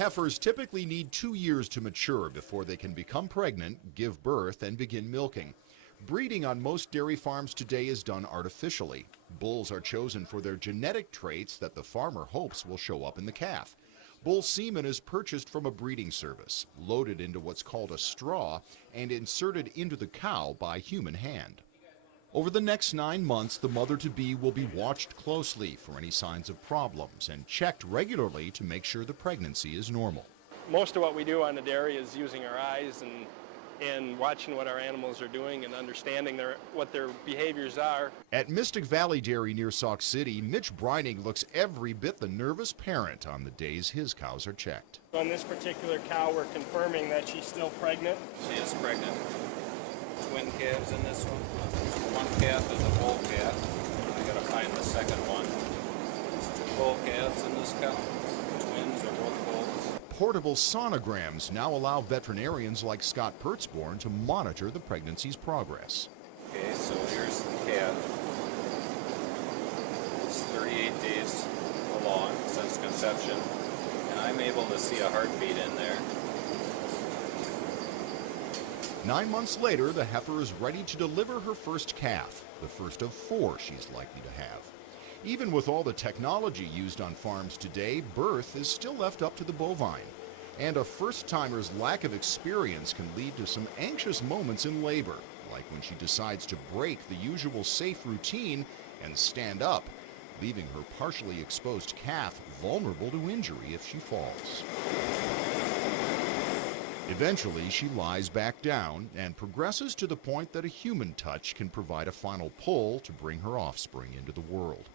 Heifers typically need 2 years to mature before they can become pregnant, give birth, and begin milking. Breeding on most dairy farms today is done artificially. Bulls are chosen for their genetic traits that the farmer hopes will show up in the calf. Bull semen is purchased from a breeding service, loaded into what's called a straw, and inserted into the cow by human hand. Over the next 9 months, the mother-to-be will be watched closely for any signs of problems and checked regularly to make sure the pregnancy is normal. Most of what we do on the dairy is using our eyes and watching what our animals are doing and understanding what their behaviors are. At Mystic Valley Dairy near Sauk City, Mitch Brining looks every bit the nervous parent on the days his cows are checked. On this particular cow, we're confirming that she's still pregnant. She is pregnant. Twin calves in this one. One calf is a bull calf. I gotta find the second one. There's 2 bull calves in this cow. Twins are both bulls. Portable sonograms now allow veterinarians like Scott Pertzborn to monitor the pregnancy's progress. Okay, so here's the calf. It's 38 days along since conception, and I'm able to see a heartbeat in there. 9 months later, the heifer is ready to deliver her first calf, the first of 4 she's likely to have. Even with all the technology used on farms today, birth is still left up to the bovine. And a first-timer's lack of experience can lead to some anxious moments in labor, like when she decides to break the usual safe routine and stand up, leaving her partially exposed calf vulnerable to injury if she falls. Eventually, she lies back down and progresses to the point that a human touch can provide a final pull to bring her offspring into the world.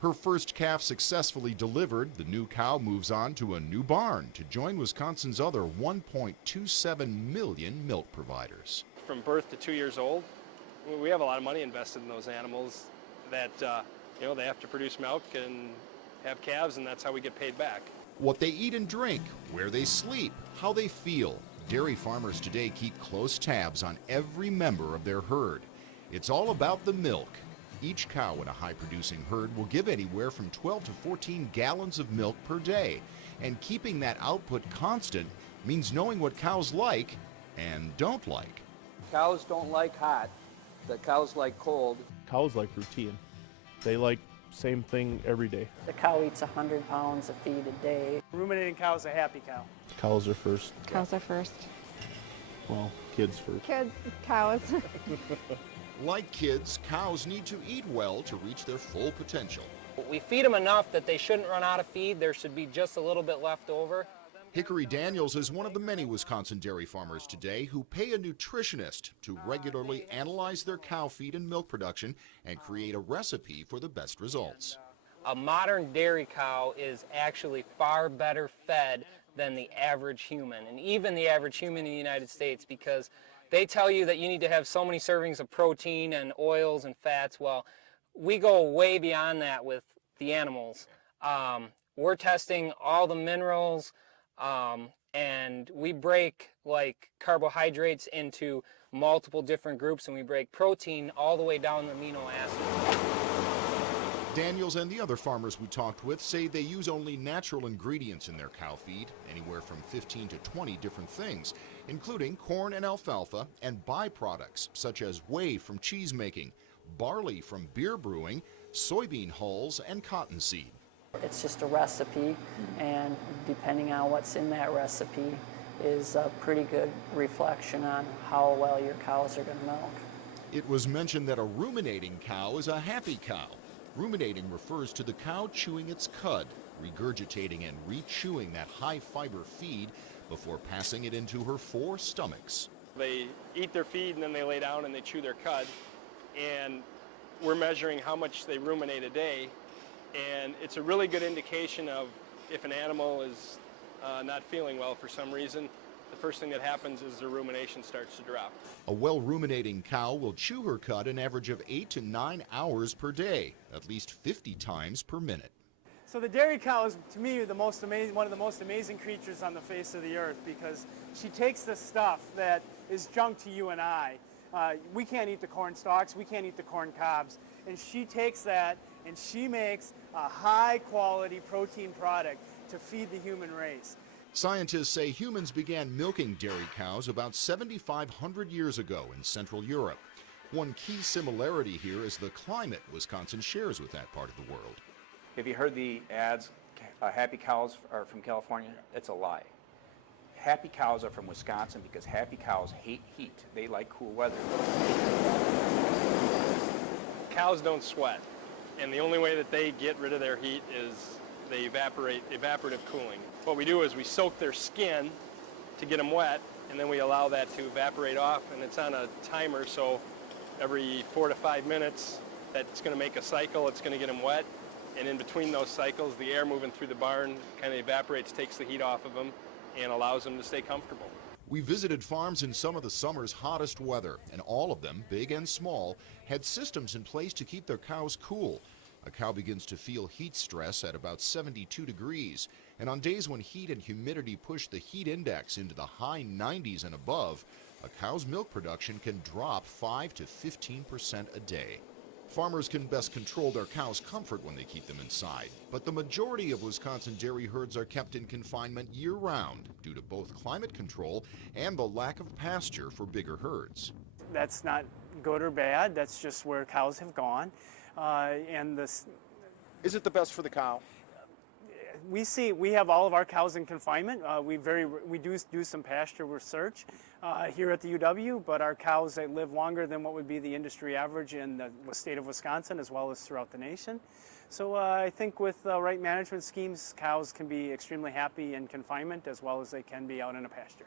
Her first calf successfully delivered, the new cow moves on to a new barn to join Wisconsin's other 1.27 million milk providers. From birth to 2 years old, we have a lot of money invested in those animals that, they have to produce milk and have calves, and that's how we get paid back. What they eat and drink, where they sleep, how they feel. Dairy farmers today keep close tabs on every member of their herd. It's all about the milk. Each cow in a high-producing herd will give anywhere from 12 to 14 gallons of milk per day. And keeping that output constant means knowing what cows like and don't like. Cows don't like hot. The cows like cold. Cows like routine. They like same thing every day. The cow eats 100 pounds of feed a day. Ruminating cow is a happy cow. Cows are first. Cows are first. Well, kids first. Kids, cows. Like kids, cows need to eat well to reach their full potential. We feed them enough that they shouldn't run out of feed. There should be just a little bit left over. Hickory Daniels is one of the many Wisconsin dairy farmers today who pay a nutritionist to regularly analyze their cow feed and milk production and create a recipe for the best results. A modern dairy cow is actually far better fed than the average human, and even the average human in the United States, because they tell you that you need to have so many servings of protein and oils and fats. Well, we go way beyond that with the animals. We're testing all the minerals, and we break like carbohydrates into multiple different groups, and we break protein all the way down to amino acids. Daniels and the other farmers we talked with say they use only natural ingredients in their cow feed, anywhere from 15 to 20 different things, including corn and alfalfa, and byproducts such as whey from cheese making, barley from beer brewing, soybean hulls, and cottonseed. It's just a recipe, and depending on what's in that recipe is a pretty good reflection on how well your cows are going to milk. It was mentioned that a ruminating cow is a happy cow. Ruminating refers to the cow chewing its cud, regurgitating and re-chewing that high-fiber feed before passing it into her 4 stomachs. They eat their feed and then they lay down and they chew their cud, and we're measuring how much they ruminate a day, and it's a really good indication of if an animal is not feeling well for some reason. The first thing that happens is their rumination starts to drop. A well-ruminating cow will chew her cud an average of 8 to 9 hours per day, at least 50 times per minute. So the dairy cow is, to me, one of the most amazing creatures on the face of the earth, because she takes the stuff that is junk to you and I. We can't eat the corn stalks, we can't eat the corn cobs, and she takes that and she makes a high-quality protein product to feed the human race. Scientists say humans began milking dairy cows about 7,500 years ago in Central Europe. One key similarity here is the climate Wisconsin shares with that part of the world. Have you heard the ads, happy cows are from California? It's a lie. Happy cows are from Wisconsin because happy cows hate heat. They like cool weather. Cows don't sweat, and the only way that they get rid of their heat is they evaporative cooling. What we do is we soak their skin to get them wet, and then we allow that to evaporate off, and it's on a timer, so every 4 to 5 minutes that's going to make a cycle, it's going to get them wet, and in between those cycles the air moving through the barn kind of evaporates, takes the heat off of them, and allows them to stay comfortable. We visited farms in some of the summer's hottest weather, and all of them, big and small, had systems in place to keep their cows cool. A cow begins to feel heat stress at about 72 degrees, and on days when heat and humidity push the heat index into the high 90s and above, a cow's milk production can drop 5 to 15% a day. Farmers can best control their cows' comfort when they keep them inside, but the majority of Wisconsin dairy herds are kept in confinement year-round due to both climate control and the lack of pasture for bigger herds. That's not good or bad, that's just where cows have gone. Is it the best for the cow? We have all of our cows in confinement. We do some pasture research here at the UW, but our cows, they live longer than what would be the industry average in the state of Wisconsin as well as throughout the nation. So I think with right management schemes, cows can be extremely happy in confinement as well as they can be out in a pasture.